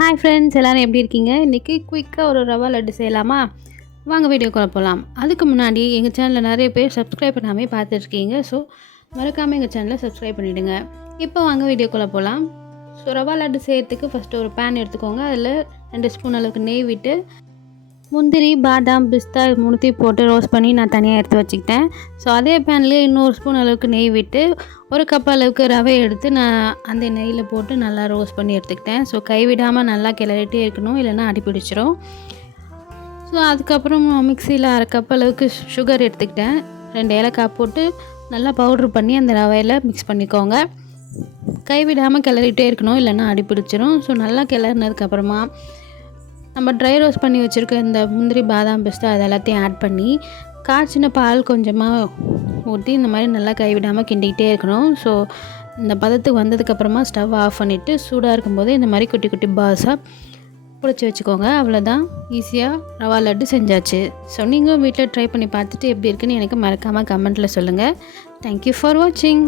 Hi friends, எல்லோரும் எப்படி இருக்கீங்க? இன்றைக்கி குயிக்காக ஒரு ரவா லட்டு செய்யலாமா? வாங்க வீடியோக்குள்ள போகலாம். அதுக்கு முன்னாடி எங்கள் சேனலில் நிறைய பேர் சப்ஸ்கிரைப் பண்ணாமே பார்த்துட்ருக்கீங்க. ஸோ மறக்காமல் எங்கள் சேனலை சப்ஸ்கிரைப் பண்ணிவிடுங்க. இப்போ வாங்க வீடியோக்குள்ளே போகலாம். ஸோ ரவா லட்டு செய்கிறதுக்கு ஃபஸ்ட்டு ஒரு பேன் எடுத்துக்கோங்க. அதில் 2 ஸ்பூன் அளவுக்கு நெய் விட்டு முந்திரி, பாதாம், பிஸ்தா இது மூணுத்தையும் போட்டு ரோஸ்ட் பண்ணி நான் தனியாக எடுத்து வச்சுக்கிட்டேன். ஸோ அதே பேன்லேயே இன்னொரு ஸ்பூன் அளவுக்கு நெய் விட்டு ஒரு கப் அளவுக்கு ரவை எடுத்து நான் அந்த நெய்யில் போட்டு நல்லா ரோஸ்ட் பண்ணி எடுத்துக்கிட்டேன். ஸோ கைவிடாமல் நல்லா கிளறிட்டே இருக்கணும், இல்லைன்னா அடி பிடிச்சிரும். ஸோ அதுக்கப்புறம் மிக்சியில் அரை கப் அளவுக்கு சுகர் எடுத்துக்கிட்டேன். 2 ஏலக்காய் போட்டு நல்லா பவுட்ரு பண்ணி அந்த ரவையில் மிக்ஸ் பண்ணிக்கோங்க. கைவிடாமல் கிளறிட்டே இருக்கணும், இல்லைன்னா அடி பிடிச்சிரும். ஸோ நல்லா கிளறினதுக்கப்புறமா நம்ம ட்ரை ரோஸ்ட் பண்ணி வச்சுருக்க இந்த முந்திரி, பாதாம், பிஸ்தா அது எல்லாத்தையும் ஆட் பண்ணி காய்ச்சின பால் கொஞ்சமாக ஊற்றி இந்த மாதிரி நல்லா கைவிடாமல் கிண்டிக்கிட்டே இருக்கணும். ஸோ இந்த பதத்துக்கு வந்ததுக்கப்புறமா ஸ்டவ் ஆஃப் பண்ணிவிட்டு சூடாக இருக்கும்போது இந்த மாதிரி குட்டி குட்டி பால்ஸாக பிடிச்சி வச்சுக்கோங்க. அவ்வளோதான், ஈஸியாக ரவா லட்டு செஞ்சாச்சு. ஸோ நீங்களும் வீட்டில் ட்ரை பண்ணி பார்த்துட்டு எப்படி இருக்குன்னு எனக்கு மறக்காமல் கமெண்ட்டில் சொல்லுங்கள். தேங்க்யூ ஃபார் வாட்சிங்.